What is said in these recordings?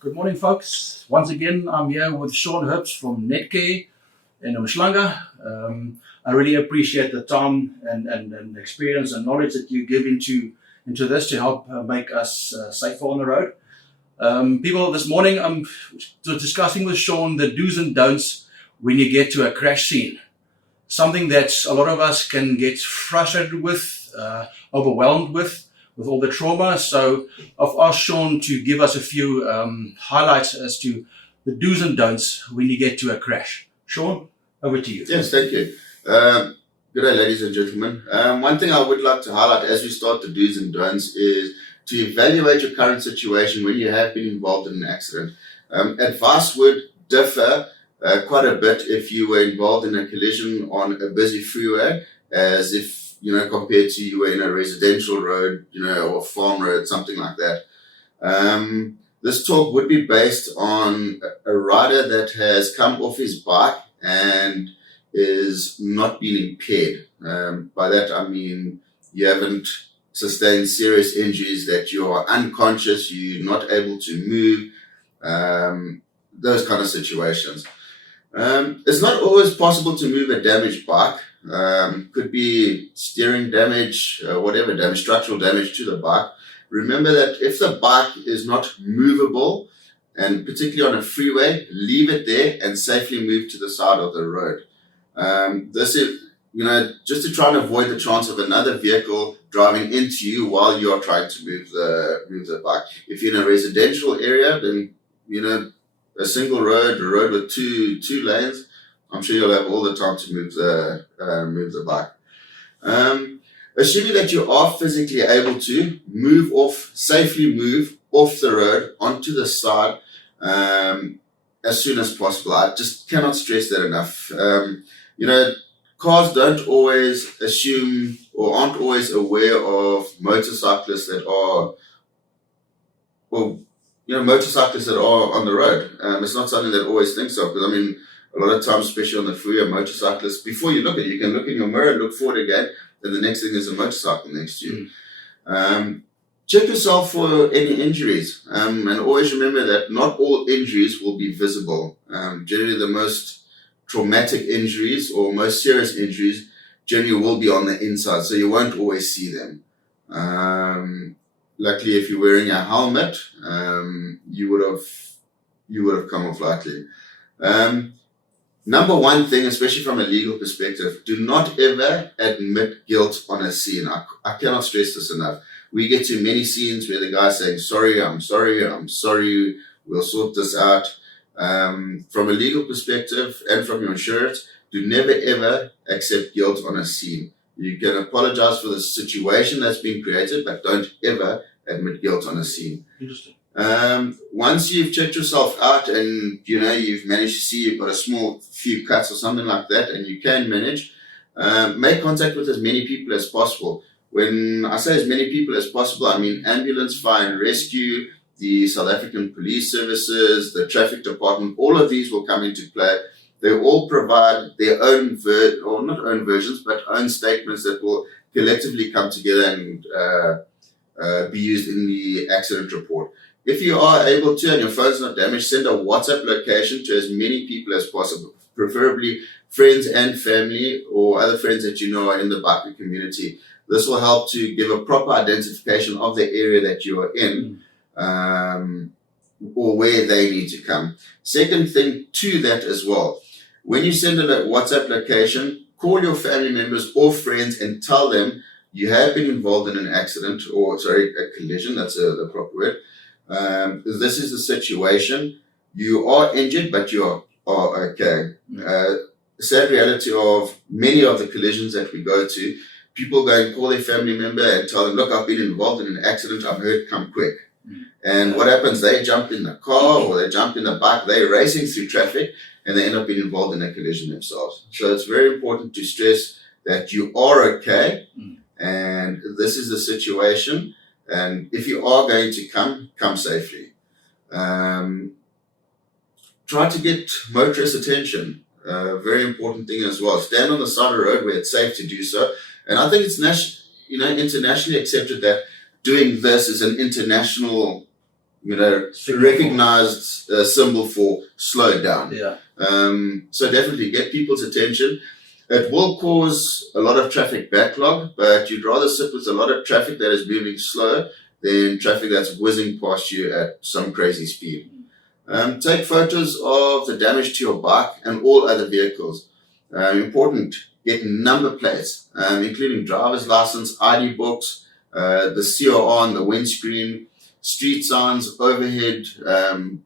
Good morning, folks. Once again, I'm here with Shawn Herbst from NetCare in Umhlanga. I really appreciate the time and experience and knowledge that you give into this to help make us safer on the road. People, this morning I'm discussing with Shawn the do's and don'ts when you get to a crash scene. Something that a lot of us can get frustrated with, overwhelmed with all the trauma. So I've asked Shawn to give us a few highlights as to the do's and don'ts when you get to a crash. Shawn, over to you. Yes, thank you. Good day, ladies and gentlemen. One thing I would like to highlight as we start the do's and don'ts is to evaluate your current situation when you have been involved in an accident. Advice would differ quite a bit if you were involved in a collision on a busy freeway, as if, compared to you were in a residential road, or farm road, something like that. This talk would be based on a rider that has come off his bike and is not being impaired. By that I mean you haven't sustained serious injuries, that you are unconscious, you're not able to move, those kind of situations. It's not always possible to move a damaged bike. Could be steering damage, whatever damage, structural damage to the bike. Remember that if the bike is not movable, and particularly on a freeway, leave it there and safely move to the side of the road. This is, just to try and avoid the chance of another vehicle driving into you while you are trying to move the bike. If you're in a residential area, then, a single road, a road with two lanes, I'm sure you'll have all the time to move the bike. Assuming that you are physically able to safely move off the road onto the side as soon as possible. I just cannot stress that enough. Cars don't always assume or aren't always aware of motorcyclists that are, motorcyclists that are on the road. It's not something that always thinks of, because a lot of times, especially on the freeway, motorcyclists, before you look at it, you can look in your mirror, look forward again, then the next thing is a motorcycle next to you. Check yourself for any injuries, and always remember that not all injuries will be visible. Generally, the most traumatic injuries or most serious injuries generally will be on the inside, so you won't always see them. Luckily, if you're wearing a helmet, you would have come off lightly. Number one thing, especially from a legal perspective, do not ever admit guilt on a scene. I cannot stress this enough. We get to many scenes where the guy's saying, sorry, I'm sorry, we'll sort this out. From a legal perspective and from your insurance, do never ever accept guilt on a scene. You can apologize for the situation that's been created, but don't ever admit guilt on a scene. Interesting. Once you've checked yourself out and you've managed to see you've got a few cuts or something like that, and you can manage, make contact with as many people as possible. When I say as many people as possible, I mean ambulance, fire and rescue, the South African police services, the traffic department. All of these will come into play. They all provide their own not own versions, but own statements that will collectively come together and be used in the accident report. If you are able to and your phone's not damaged, send a WhatsApp location to as many people as possible, preferably friends and family or other friends that you know are in the biker community. This will help to give a proper identification of the area that you are in, or where they need to come. Second thing to that as well, when you send a WhatsApp location, call your family members or friends and tell them you have been involved in an accident, a collision, that's the proper word. This is the situation. You are injured, but you are okay. Sad reality of many of the collisions that we go to, people go and call their family member and tell them, look, I've been involved in an accident, I'm hurt, come quick. And what happens? They jump in the car or they jump in the bike, they're racing through traffic, and they end up being involved in a collision themselves. So it's very important to stress that you are okay, and this is the situation. And if you are going to come safely. Try to get motorist attention. Very important thing as well. Stand on the side of the road where it's safe to do so. And I think it's internationally accepted that doing this is an international recognized symbol for slow down. Yeah. So definitely get people's attention. It will cause a lot of traffic backlog, but you'd rather sit with a lot of traffic that is moving slow than traffic that's whizzing past you at some crazy speed. Take photos of the damage to your bike and all other vehicles. Important, get number plates, including driver's license, ID books, the COR on the windscreen, street signs, overhead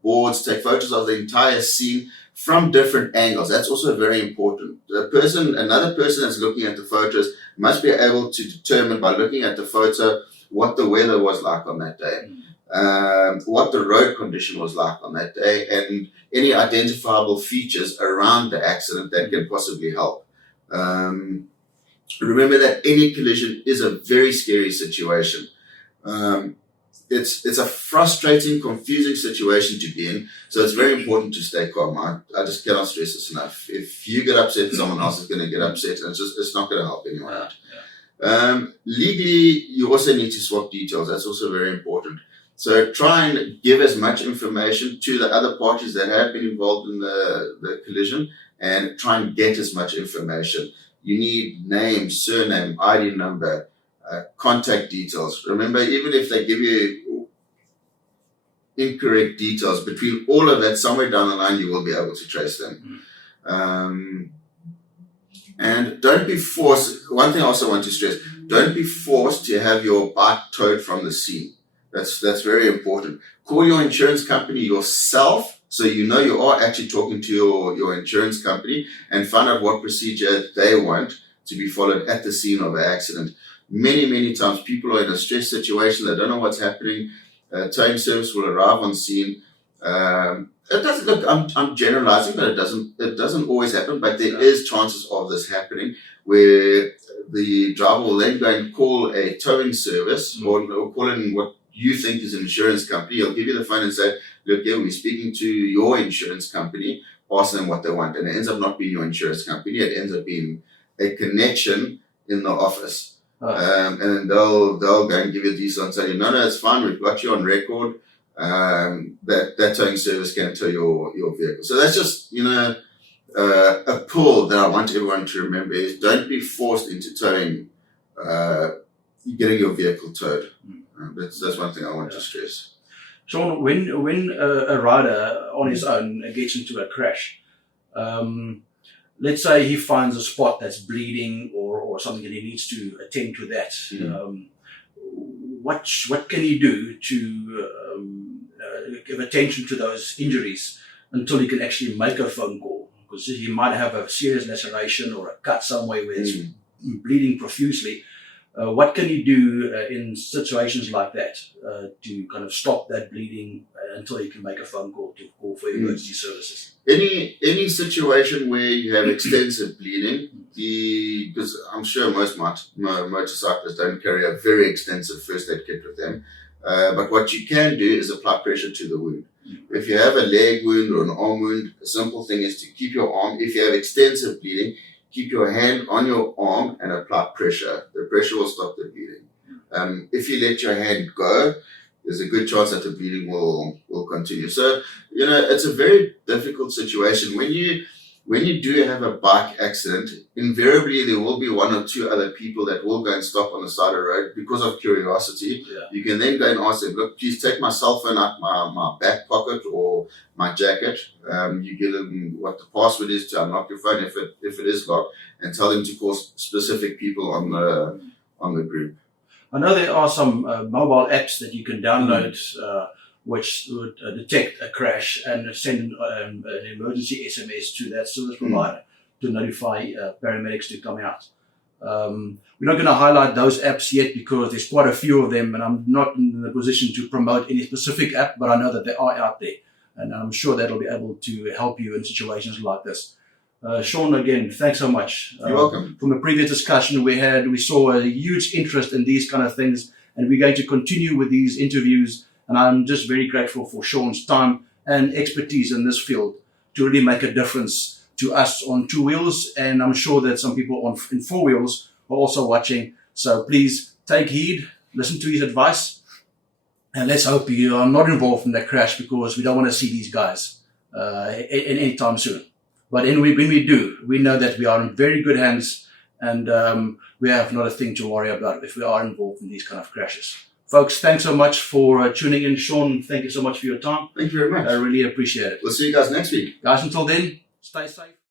boards. Take photos of the entire scene from different angles. That's also very important. Another person that's looking at the photos must be able to determine by looking at the photo what the weather was like on that day, what the road condition was like on that day, and any identifiable features around the accident that can possibly help. Remember that any collision is a very scary situation. It's a frustrating, confusing situation to be in, so it's very important to stay calm. I just cannot stress this enough. If you get upset, someone else is going to get upset, and it's not going to help anyone out. Legally, you also need to swap details. That's also very important. So try and give as much information to the other parties that have been involved in the collision, and try and get as much information. You need name, surname, ID number, contact details. Remember, even if they give you incorrect details, between all of that, somewhere down the line, you will be able to trace them. And don't be forced. One thing I also want to stress, don't be forced to have your bike towed from the scene. That's very important. Call your insurance company yourself, so you know you are actually talking to your insurance company, and find out what procedure they want to be followed at the scene of the accident. Many times people are in a stress situation. They don't know what's happening. Towing service will arrive on scene. It doesn't look. I'm generalizing, but it doesn't always happen. But there is chances of this happening, where the driver will then go and call a towing service, or call in what you think is an insurance company. He'll give you the phone and say, "Look, yeah, we're speaking to your insurance company. Ask them what they want." And it ends up not being your insurance company. It ends up being a connection in the office. And then they'll go and give you a detail and say, no, it's fine. We've got you on record. That towing service can tow your vehicle. So that's just, a pull that I want everyone to remember is don't be forced into towing, getting your vehicle towed. That's one thing I want to stress. Shawn, when a rider on his own gets into a crash, let's say he finds a spot that's bleeding or something, and he needs to attend to that. What can he do to give attention to those injuries until he can actually make a phone call? Because he might have a serious laceration or a cut somewhere where it's bleeding profusely. What can you do in situations like that to kind of stop that bleeding until you can make a phone call for emergency services? Any situation where you have extensive bleeding, because I'm sure most motorcyclists don't carry a very extensive first aid kit with them, but what you can do is apply pressure to the wound. If you have a leg wound or an arm wound, a simple thing is to keep your arm, if you have extensive bleeding, keep your hand on your arm and apply pressure. The pressure will stop the bleeding. If you let your hand go, there's a good chance that the bleeding will continue. So, it's a very difficult situation. When you do have a bike accident, invariably there will be one or two other people that will go and stop on the side of the road because of curiosity. You can then go and ask them, "Look, please take my cell phone out my back pocket or my jacket." You give them what the password is to unlock your phone if it is locked, and tell them to call specific people on the group. I know there are some mobile apps that you can download which would detect a crash and send an emergency SMS to that service provider to notify paramedics to come out. We're not going to highlight those apps yet because there's quite a few of them, and I'm not in the position to promote any specific app, but I know that they are out there, and I'm sure that'll be able to help you in situations like this. Shawn, again, thanks so much. You're welcome. From a previous discussion we saw a huge interest in these kind of things, and we're going to continue with these interviews. And I'm just very grateful for Shawn's time and expertise in this field to really make a difference to us on two wheels. And I'm sure that some people in four wheels are also watching. So please take heed, listen to his advice, And let's hope you are not involved in that crash, because we don't want to see these guys any time soon. But when we do, we know that we are in very good hands, and we have not a thing to worry about if we are involved in these kind of crashes. Folks, thanks so much for tuning in. Shawn, thank you so much for your time. Thank you very much. I really appreciate it. We'll see you guys next week. Guys, until then, stay safe.